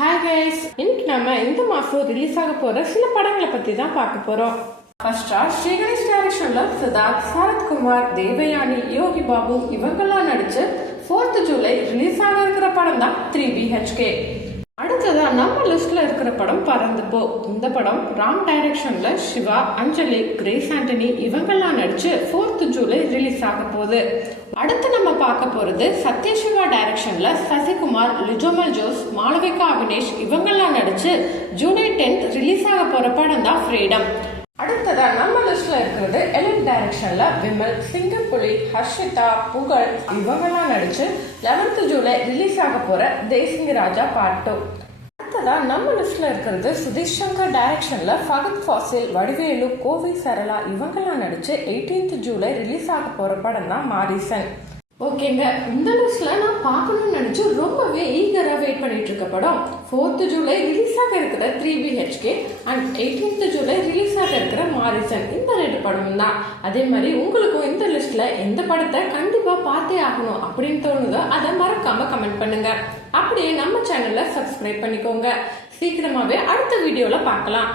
Hi guys, இன்னைக்கு நம்ம இந்த மாசம் ரிலீஸ் ஆக போற சில படங்களை பத்தி தான் பார்க்க போறோம். ஃபர்ஸ்டா ஸ்ரீகணேஷ் டைரக்ஷன்ல சித்தார்த், சரத்குமார், தேவயானி, யோகி பாபு இவங்கெல்லாம் நடிச்சு 4th ஜூலை ரிலீஸ் ஆக இருக்கிற படம் தான் 3BHK. அடுத்ததா நம்ம லிஸ்ட்ல இருக்கிற படம் பறந்து போ. இந்த படம் ராம் டைரக்ஷன்ல சிவா, அஞ்சலி, கிரேஸ் ஆண்டனி இவங்கெல்லாம் நடிச்சு 4th ஜூலை ரிலீஸ் ஆக போகுது. அடுத்து நம்ம பார்க்க போறது சத்யசிவா டைரக்ஷன்ல சசிகுமார், லிஜோமல் ஜோஸ், மாளவிகா அவினேஷ் இவங்கெல்லாம் நடிச்சு ஜூலை 10th ரிலீஸ் ஆக போற படம் தான் ஃப்ரீடம். அடுத்ததா நம்ம லிஸ்ட்ல இருக்கிறது எலிட் டைரக்ஷன்ல விமல், சிங்கப்புலி, ஹர்ஷிதா, புகழ் இவங்கெல்லாம் நடிச்சு 11th ஜூலை ரிலீஸ் ஆக போற தேசிங்க ராஜா பார்ட் 2. அடுத்ததா நம்ம லிஸ்ட்ல இருக்கிறது சுதீஷ் சங்கர் டைரக்ஷன்ல ஃபகத் ஃபாசில், வடிவேலு, கோவை சரளா இவங்கெல்லாம் நடிச்சு 18th ஜூலை ரிலீஸ் ஆக போற படம் தான் மாரிசன். ஓகேங்க, இந்த லிஸ்ட்ல நான் பார்க்கணும்னு நினைச்சு ரொம்பவே ஈகரா வெயிட் பண்ணிட்டு இருக்க படம் 4th ஜூலை ரிலீஸ் ஆக இருக்கிற 3BHK and 18th July release ஆக இருக்கிற மாரிசன். இந்த 2 படமும் தான். அதே மாதிரி உங்களுக்கும் இந்த லிஸ்ட்ல எந்த படத்தை கண்டிப்பா பார்த்தே ஆகணும் அப்படின்னு தோணுதோ அதை மறக்காம கமெண்ட் பண்ணுங்க. அப்படியே நம்ம சேனல்ல சப்ஸ்கிரைப் பண்ணிக்கோங்க. சீக்கிரமாவே அடுத்த வீடியோல பார்க்கலாம்.